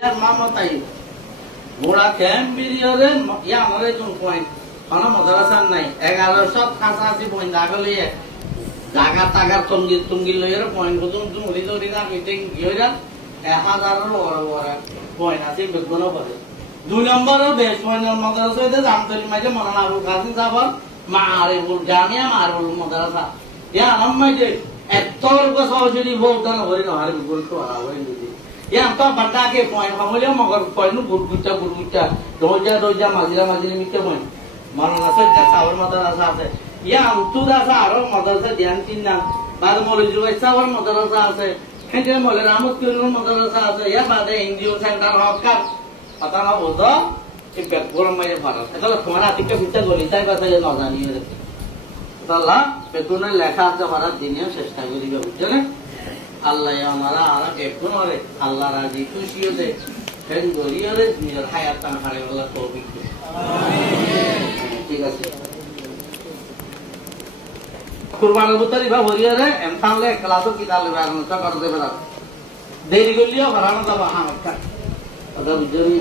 মামতাই গোড়া ক্যাম্প বিরিয়রে ইয়া মরে কোন পয়েন্ট কোন মাদ্রাসা নাই 1185 পয়েন্ট আগলে জায়গা টাগার টঙ্গি লইরে পয়েন্ট পর্যন্ত মুড়ি দড়ি না মিটিং গিয়রা 1000 এর ওর পয়েন্ট আছে বেগুনো করে 2 নম্বরের বেশ পয়েন্ট মাদ্রাসাতে জামতলি মাঝে মাওলানা আবুল কাসিম সাহেব মারিফুল জামিয়া মারিফুল মাদ্রাসা ইয়া নামাইতে এতর को সহজলি বলতাম হরি না হারে বল তো আওয়াই দিদি ইয়া তো বড় के পয়েন্ট हमले मगर पॉइंट गुरगुच्चा रोजा माजिरा मिटे पॉइंट मानना से सावर मदरसा আছে ইয়া আমতুদাসা আর মাদ্রাসা ধ্যান চিন্না বাদ মরিজু সাवर মাদ্রাসা আছে হেতে মলে রামত কিরুল মাদ্রাসা আছে ইয়া বাদে এনজিও সেন্টার হকার पता ना बोलतो कि बेगोरम में भारत এটা তোমার আদিকে ভিতর গলিতাই কথা যে না জানিয়ে আল্লাহ বেগুনে লেখা আছে ভারত দিনে চেষ্টা করিবে বুঝছেন আল্লাহ আমারা আর বেগুন করে আল্লাহ রাজি খুশি হতে ফেন গলিয়রে নিজের হায়াত তান হারে আল্লাহ তৌফিক আমিন ঠিক আছে কুরবানের বুতারি বা হরিয়ারে এমতালে ক্লাসো কিতালে বারণ করে দেবে দেরি করলিও হারানো যাবে হামকা কথা বুঝলি